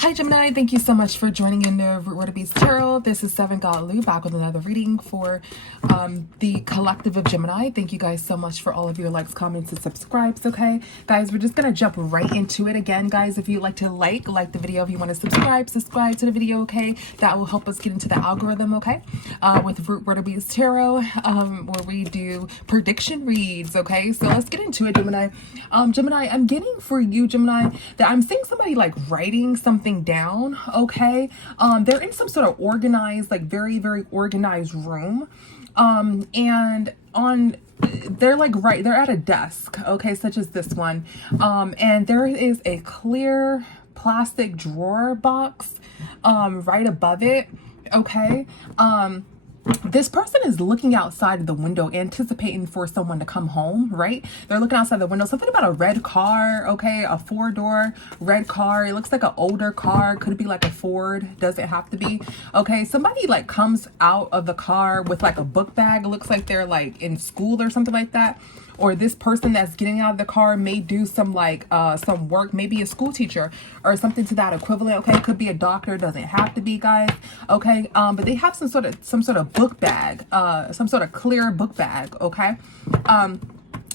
Hi Gemini, thank you so much for joining in the Root Word of Beast Tarot. This is Seven God Lou back with another reading for the collective of Gemini. Thank you guys so much for all of your likes, comments, and subscribes. Okay, guys, we're just gonna jump right into it. Again, guys, if you'd like to like the video, if you want to subscribe to the video. Okay, that will help us get into the algorithm. Okay, with Root Word of Beast Tarot, where we do prediction reads. Okay, so let's get into it, Gemini. Gemini, I'm getting for you, Gemini, that I'm seeing somebody like writing something down. Okay, they're in some sort of organized, like very organized room, and they're like they're at a desk, okay, such as this one, and there is a clear plastic drawer box right above it. Okay, this person is looking outside of the window, anticipating for someone to come home, right? They're looking outside the window. Something about a red car, okay? A four-door red car. It looks like an older car. Could be like a Ford. Doesn't have to be. Okay, somebody like comes out of the car with like a book bag. It looks like they're like in school or something like that. Or this person that's getting out of the car may do some like some work, maybe a school teacher or something to that equivalent. Okay, could be a doctor, doesn't have to be, guys. Okay, but they have some sort of book bag, some sort of clear book bag. Okay,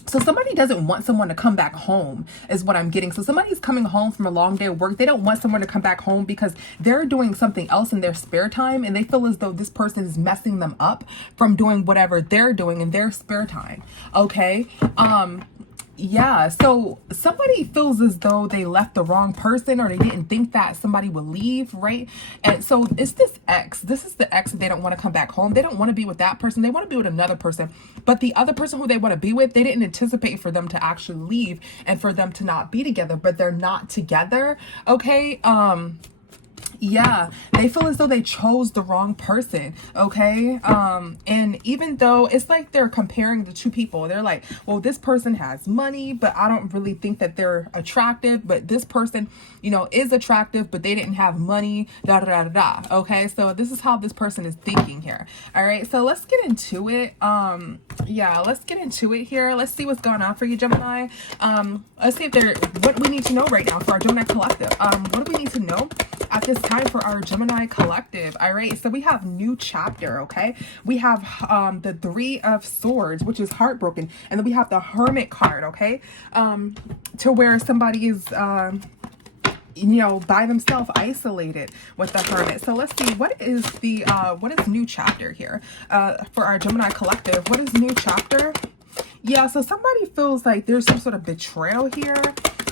so somebody doesn't want someone to come back home is what I'm getting. So somebody's coming home from a long day of work. They don't want someone to come back home because they're doing something else in their spare time, and they feel as though this person is messing them up from doing whatever they're doing in their spare time. Okay. Yeah, so somebody feels as though they left the wrong person, or they didn't think that somebody would leave, right? And so it's this ex. This is the ex that they don't want to come back home. They don't want to be with that person. They want to be with another person. But the other person who they want to be with, they didn't anticipate for them to actually leave and for them to not be together, but they're not together. Okay. Yeah, they feel as though they chose the wrong person. Okay, and even though it's like they're comparing the two people, they're like, well, this person has money, but I don't really think that they're attractive, but this person, you know, is attractive, but they didn't have money, da da da da da. Okay, so this is how this person is thinking here. All right, so let's get into it. Yeah, let's get into it here. Let's see what's going on for you, Gemini. Let's see if what we need to know right now for our Gemini collective. What do we need to know at this time for our Gemini collective? All right, so we have new chapter. Okay, we have the Three of Swords, which is heartbroken, and then we have the Hermit card. Okay, to where somebody is you know, by themselves, isolated with the Hermit. So let's see, what is new chapter here for our Gemini collective? What is new chapter? Yeah, so somebody feels like there's some sort of betrayal here.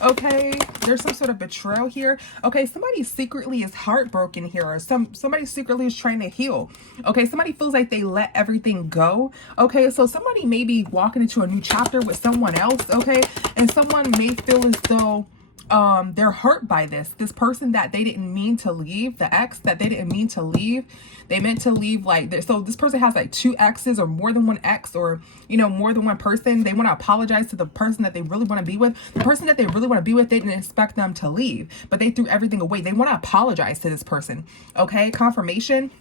Okay, there's some sort of betrayal here. Okay, somebody secretly is heartbroken here, or somebody secretly is trying to heal. Okay, somebody feels like they let everything go. Okay, so somebody may be walking into a new chapter with someone else. Okay, and someone may feel as though they're hurt by this person that they didn't mean to leave, the ex that they didn't mean to leave. They meant to leave, like, so this person has like two exes or more than one ex, or, you know, more than one person. They want to apologize to the person that they really want to be with. The person that they really want to be with, they didn't expect them to leave, but they threw everything away. They want to apologize to this person. Okay, confirmation.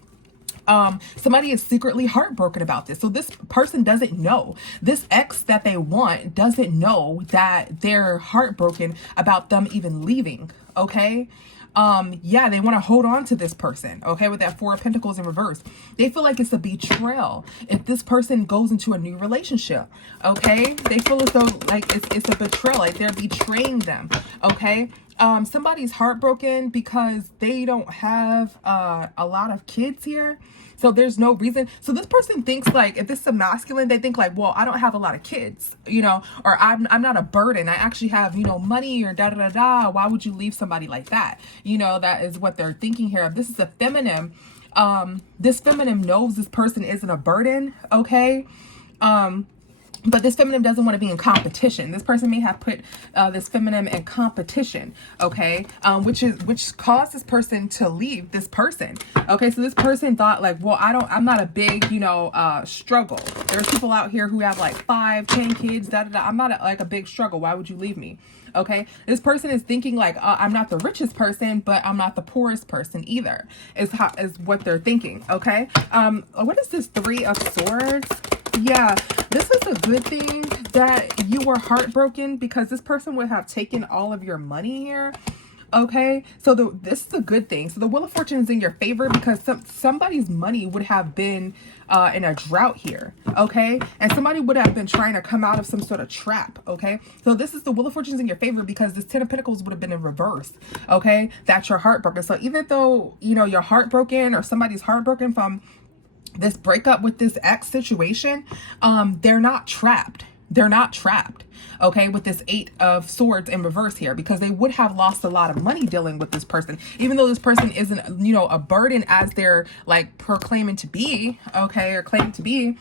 Somebody is secretly heartbroken about this. So this person doesn't know. This ex that they want doesn't know that they're heartbroken about them even leaving. Okay. Yeah, they want to hold on to this person. Okay. With that Four of Pentacles in reverse, they feel like it's a betrayal if this person goes into a new relationship. Okay. They feel as though like it's a betrayal, like they're betraying them. Okay. Somebody's heartbroken because they don't have a lot of kids here. So there's no reason. So this person thinks like, if this is a masculine, they think like, well, I don't have a lot of kids, you know, or I'm not a burden. I actually have, you know, money, or da da da da. Why would you leave somebody like that? You know, that is what they're thinking here. If this is a feminine, this feminine knows this person isn't a burden. Okay. But this feminine doesn't want to be in competition. This person may have put this feminine in competition, okay, which caused this person to leave this person. Okay, so this person thought like, well, I'm not a big, you know, struggle. There's people out here who have like 5, 10 kids, da da da. I'm not like a big struggle. Why would you leave me? Okay, this person is thinking like, I'm not the richest person, but I'm not the poorest person either, is what they're thinking. Okay, what is this Three of Swords? Yeah, this is a good thing that you were heartbroken, because this person would have taken all of your money here. Okay, so this is a good thing. So the Wheel of Fortune is in your favor because somebody's money would have been in a drought here, okay? And somebody would have been trying to come out of some sort of trap, okay? So this is the Wheel of Fortune is in your favor because this Ten of Pentacles would have been in reverse, okay? That's your heartbroken. So even though, you know, you're heartbroken or somebody's heartbroken from this breakup with this ex situation, they're not trapped. They're not trapped, okay, with this Eight of Swords in reverse here, because they would have lost a lot of money dealing with this person, even though this person isn't, you know, a burden as they're like proclaiming to be, okay, or claiming to be.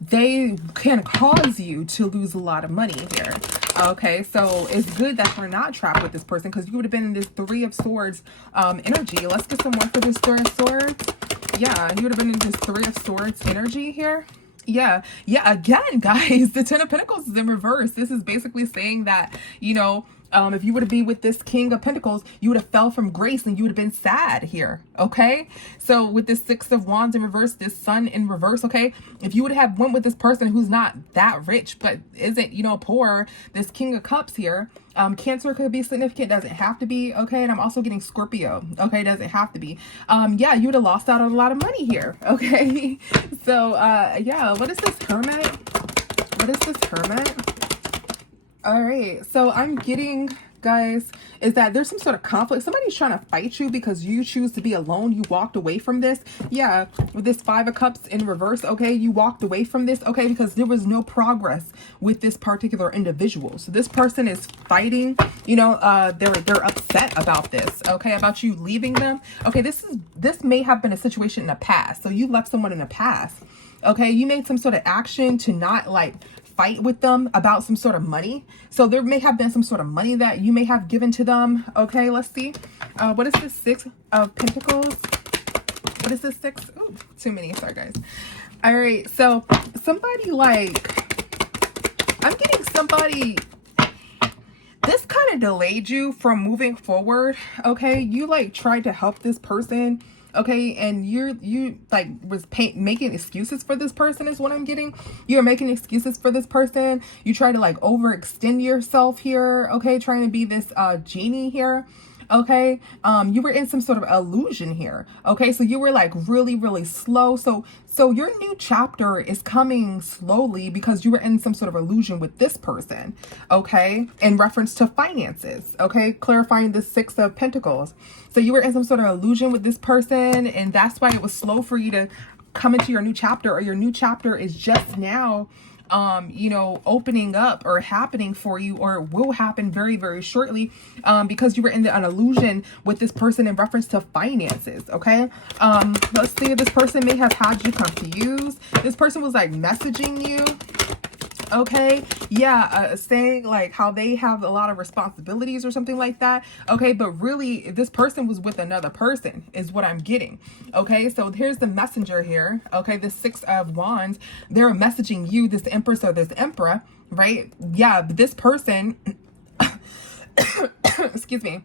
They can cause you to lose a lot of money here. Okay, so it's good that you're not trapped with this person because you would have been in this Three of Swords energy. Let's get some more for this Three of Swords. Yeah, you would have been in this Three of Swords energy here. Yeah, again, guys, the Ten of Pentacles is in reverse. This is basically saying that, you know, if you were to be with this King of Pentacles, you would have fell from grace and you would have been sad here, okay? So with this Six of Wands in reverse, this Sun in reverse, okay? If you would have went with this person who's not that rich but isn't, you know, poor, this King of Cups here, Cancer could be significant, doesn't have to be, okay? And I'm also getting Scorpio, okay? Doesn't have to be. Yeah, you would have lost out on a lot of money here, okay? So, yeah, what is this Hermit? What is this Hermit? All right, so I'm getting, guys, is that there's some sort of conflict. Somebody's trying to fight you because you choose to be alone. You walked away from this. Yeah, with this Five of Cups in reverse, okay? You walked away from this, okay? Because there was no progress with this particular individual. So this person is fighting, you know, they're upset about this, okay? About you leaving them. Okay, this may have been a situation in the past. So you left someone in the past, okay? You made some sort of action to not like fight with them about some sort of money. So there may have been some sort of money that you may have given to them. Okay, let's see. What is this Six of Pentacles? What is this six? Ooh, too many. Sorry, guys. All right, so somebody like, I'm getting somebody, this kind of delayed you from moving forward. Okay, you like tried to help this person, okay, and you like was making excuses for this person is what I'm getting. You're making excuses for this person. You try to like overextend yourself here, okay, trying to be this genie here, okay. You were in some sort of illusion here, okay, so you were like really slow. So your new chapter is coming slowly because you were in some sort of illusion with this person, okay, in reference to finances, okay, clarifying the Six of Pentacles. So you were in some sort of illusion with this person, and that's why it was slow for you to come into your new chapter, or your new chapter is just now you know, opening up or happening for you, or will happen very shortly, because you were in an illusion with this person in reference to finances, okay. Let's see, this person may have had you confused. This person was like messaging you, okay, yeah, saying like how they have a lot of responsibilities or something like that, okay, but really this person was with another person is what I'm getting, okay. So here's the messenger here, okay, the Six of Wands, they're messaging you, this Empress or this Emperor, right? Yeah, but this person excuse me,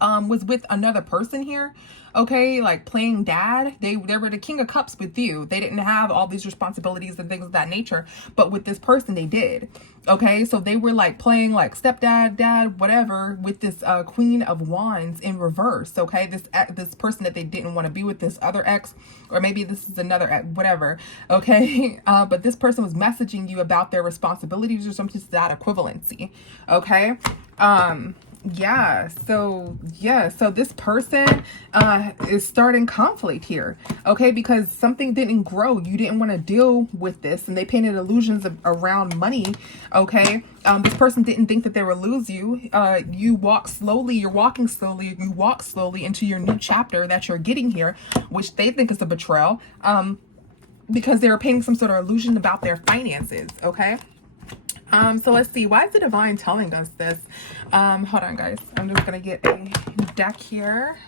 was with another person here, okay, like playing dad. They were the King of Cups with you. They didn't have all these responsibilities and things of that nature, but with this person they did, okay. So they were like playing like stepdad, dad, whatever, with this Queen of Wands in reverse, okay. This person that they didn't want to be with, this other ex, or maybe this is another ex, whatever, okay. But this person was messaging you about their responsibilities or something to that equivalency, okay. Yeah, so this person is starting conflict here, okay, because something didn't grow. You didn't want to deal with this, and they painted illusions around money, okay. This person didn't think that they would lose you. You walk slowly, you're walking slowly, you walk slowly into your new chapter that you're getting here, which they think is a betrayal, because they were painting some sort of illusion about their finances, okay. So let's see, why is the divine telling us this? Hold on, guys, I'm just gonna get a deck here.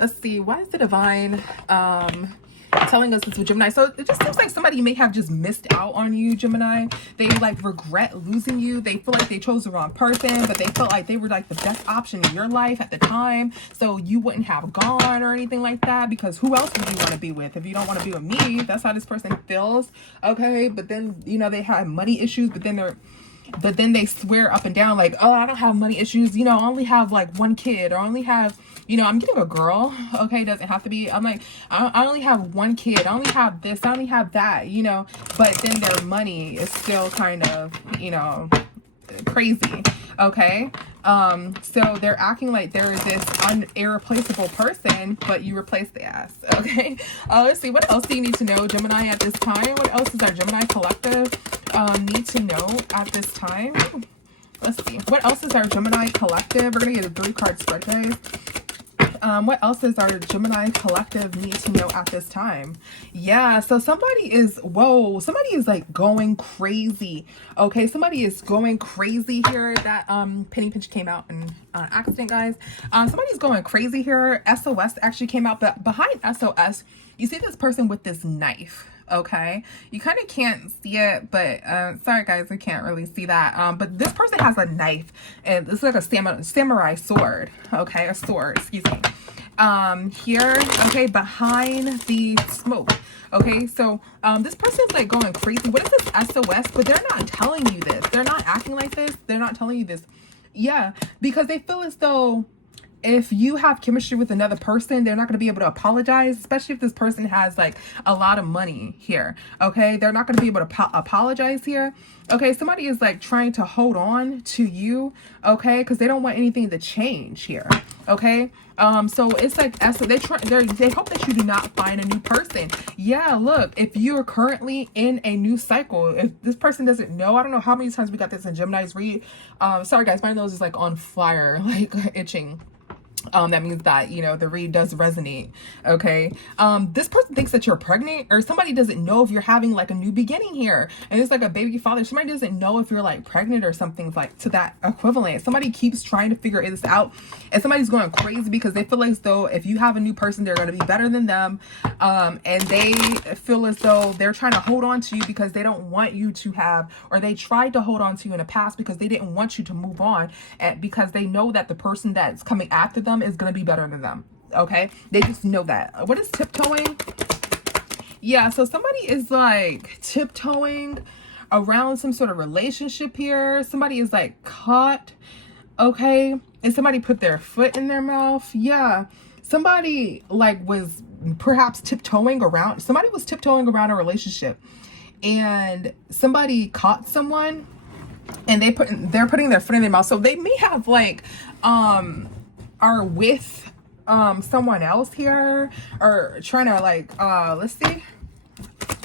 Let's see, why is the divine telling us this with Gemini? So it just seems like somebody may have just missed out on you, Gemini. They like regret losing you. They feel like they chose the wrong person, but they felt like they were like the best option in your life at the time, so you wouldn't have gone or anything like that, because who else would you want to be with if you don't want to be with me? That's how this person feels, okay. But then, you know, they had money issues, but then they're but then they swear up and down like, oh, I don't have money issues, you know, I only have like one kid, or I only have, you know, I'm getting a girl, okay, it doesn't have to be, I'm like, I only have one kid, I only have this, I only have that, you know, but then their money is still kind of, you know, crazy, okay? So they're acting like they're this irreplaceable person, but you replace the ass, okay? Let's see, what else do you need to know, Gemini, at this time? What else does our Gemini collective need to know at this time? Let's see, what else is our Gemini collective? We're gonna get a 3-card spread, guys. What else does our Gemini collective need to know at this time? Yeah, so somebody is, whoa, somebody is like going crazy. Okay, somebody is going crazy here. That penny pinch came out in accident, guys. Somebody's going crazy here. SOS actually came out, but behind SOS, you see this person with this knife. Okay, you kind of can't see it, but sorry guys, I can't really see that, but this person has a knife, and this is like a samurai sword, okay, a sword, excuse me, here, okay, behind the smoke. Okay, so this person's like going crazy. What is this SOS? But they're not telling you this, they're not acting like this, they're not telling you this. Yeah, because they feel as though if you have chemistry with another person, they're not going to be able to apologize, especially if this person has like a lot of money here. Okay, they're not going to be able to apologize here. Okay, somebody is like trying to hold on to you, okay, because they don't want anything to change here. Okay, so it's like they hope that you do not find a new person. Yeah, look, if you're currently in a new cycle, if this person doesn't know, I don't know how many times we got this in Gemini's read. Sorry guys, my nose is like on fire, like itching. That means that, you know, the read does resonate. Okay, this person thinks that you're pregnant, or somebody doesn't know if you're having like a new beginning here, and it's like a baby father. Somebody doesn't know if you're like pregnant or something like to that equivalent. Somebody keeps trying to figure this out, and somebody's going crazy because they feel as though if you have a new person, they're going to be better than them, and they feel as though they're trying to hold on to you because they don't want you to have, or they tried to hold on to you in the past because they didn't want you to move on, and because they know that the person that's coming after them is going to be better than them. Okay, they just know that. What is tiptoeing? Yeah, so somebody is like tiptoeing around some sort of relationship here. Somebody is like caught, okay, and somebody put their foot in their mouth. Yeah, somebody like was perhaps tiptoeing around, somebody was tiptoeing around a relationship, and somebody caught someone, and they're putting their foot in their mouth. So they may have like are with someone else here, or trying to like let's see,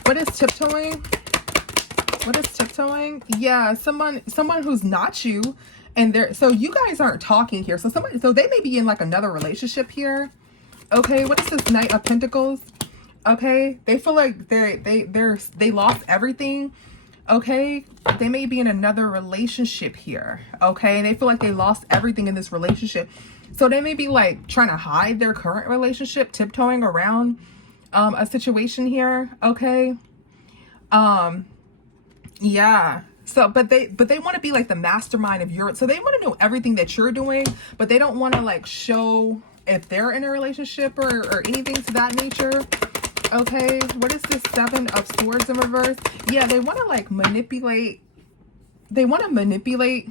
what is tiptoeing? What is tiptoeing? Yeah, someone who's not you, and they're, so you guys aren't talking here, so they may be in like another relationship here. Okay, what is this Knight of Pentacles? Okay, they feel like they lost everything. Okay, they may be in another relationship here. Okay, they feel like they lost everything in this relationship, so they may be like trying to hide their current relationship, tiptoeing around a situation here. Okay, yeah, so but they want to be like the mastermind of your, so they want to know everything that you're doing, but they don't want to like show if they're in a relationship or anything to that nature. Okay, what is this Seven of Swords in reverse? Yeah, they want to like manipulate, they want to manipulate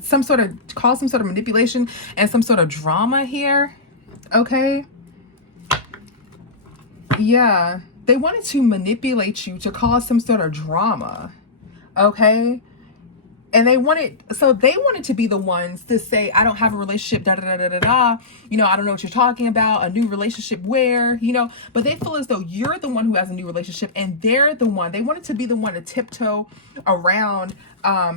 some sort of, cause some sort of manipulation and some sort of drama here. Okay, yeah, they wanted to manipulate you to cause some sort of drama. Okay, and they wanted to be the ones to say, I don't have a relationship, da da da da da da, you know, I don't know what you're talking about, a new relationship where, you know, but they feel as though you're the one who has a new relationship, and they're the one, they wanted to be the one to tiptoe around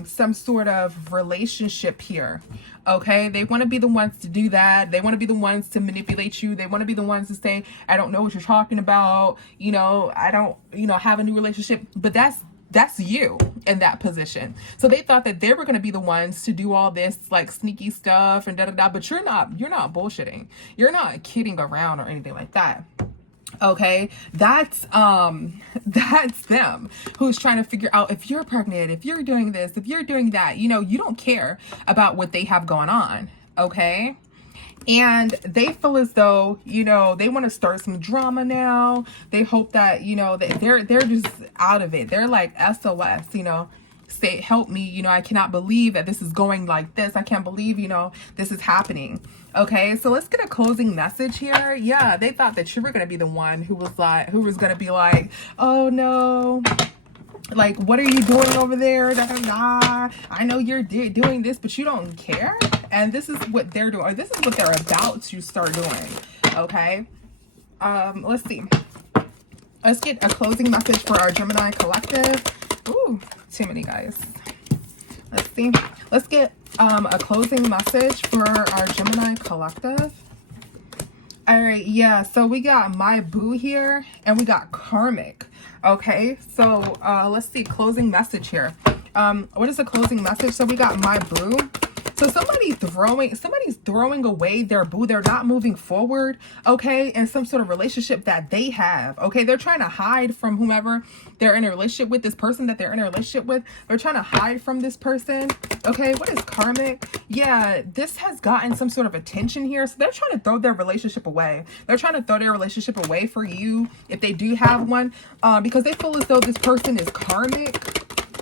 some sort of relationship here. Okay, they want to be the ones to do that. They want to be the ones to manipulate you. They want to be the ones to say, I don't know what you're talking about, you know, I don't, you know, have a new relationship. But that's you in that position. So they thought that they were going to be the ones to do all this like sneaky stuff and da da da, but you're not bullshitting. You're not kidding around or anything like that. Okay, that's them who's trying to figure out if you're pregnant, if you're doing this, if you're doing that. You know, you don't care about what they have going on. Okay, and they feel as though, you know, they want to start some drama now. They hope that, you know, that they're just out of it. They're like SOS, you know, say, help me, you know, I cannot believe that this is going like this. I can't believe, you know, this is happening. Okay, so let's get a closing message here. Yeah, they thought that you were going to be the one who was going to be like, oh no, like, what are you doing over there? Da, da, da. I know you're doing this, but you don't care. And this is what they're doing, or this is what they're about to start doing. Okay, let's see. Let's get a closing message for our Gemini collective. Ooh, too many guys. Let's see. Let's get a closing message for our Gemini collective. All right, yeah, so we got my boo here and we got karmic. Okay, so let's see, closing message here. What is the closing message? So we got my boo. So somebody's throwing away their boo. They're not moving forward, okay, in some sort of relationship that they have, okay? They're trying to hide from whomever they're in a relationship with, this person that they're in a relationship with. They're trying to hide from this person, okay? What is karmic? Yeah, this has gotten some sort of attention here. So they're trying to throw their relationship away. They're trying to throw their relationship away for you, if they do have one, because they feel as though this person is karmic.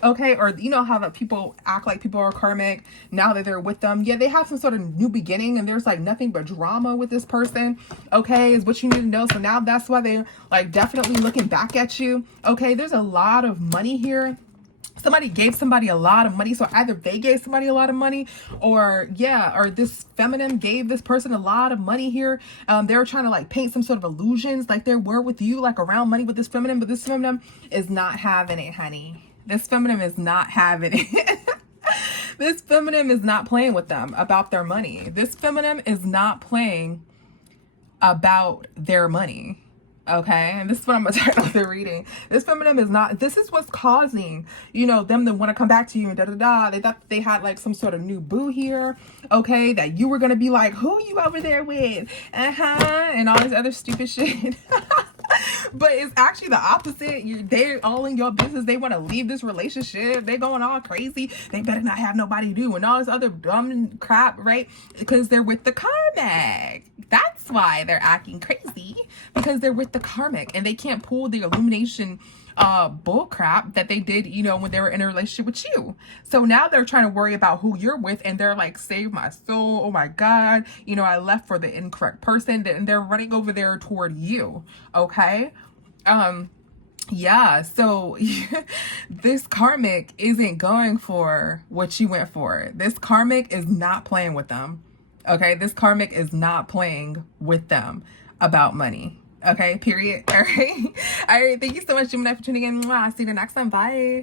Okay, or you know how that people act like people are karmic now that they're with them. Yeah, they have some sort of new beginning and there's like nothing but drama with this person. Okay, is what you need to know. So now that's why they're like definitely looking back at you. Okay, there's a lot of money here. Somebody gave somebody a lot of money. So either they gave somebody a lot of money, or yeah, or this feminine gave this person a lot of money here. They were trying to like paint some sort of illusions like they were with you, like around money with this feminine, but this feminine is not having it, honey. This feminine is not having it. This feminine is not playing with them about their money. This feminine is not playing about their money. Okay, and this is what I'm gonna start off the reading. This feminine is not, this is what's causing, you know, them to want to come back to you and da da da. They thought they had like some sort of new boo here, okay, that you were gonna be like, who you over there with? And all this other stupid shit. But it's actually the opposite. They're all in your business. They want to leave this relationship. They're going all crazy. They better not have nobody to do and all this other dumb crap, right? Because they're with the karmic. That's why they're acting crazy, because they're with the karmic and they can't pull the illumination bull crap that they did, you know, when they were in a relationship with you. So now they're trying to worry about who you're with, and they're like, save my soul, oh my god, you know, I left for the incorrect person, and they're running over there toward you. Okay, yeah, so this karmic isn't going for what you went for. This karmic is not playing with them. Okay, this karmic is not playing with them about money. Okay, period. All right. All right. Thank you so much, Gemini, for tuning in. Mwah. See you the next time. Bye.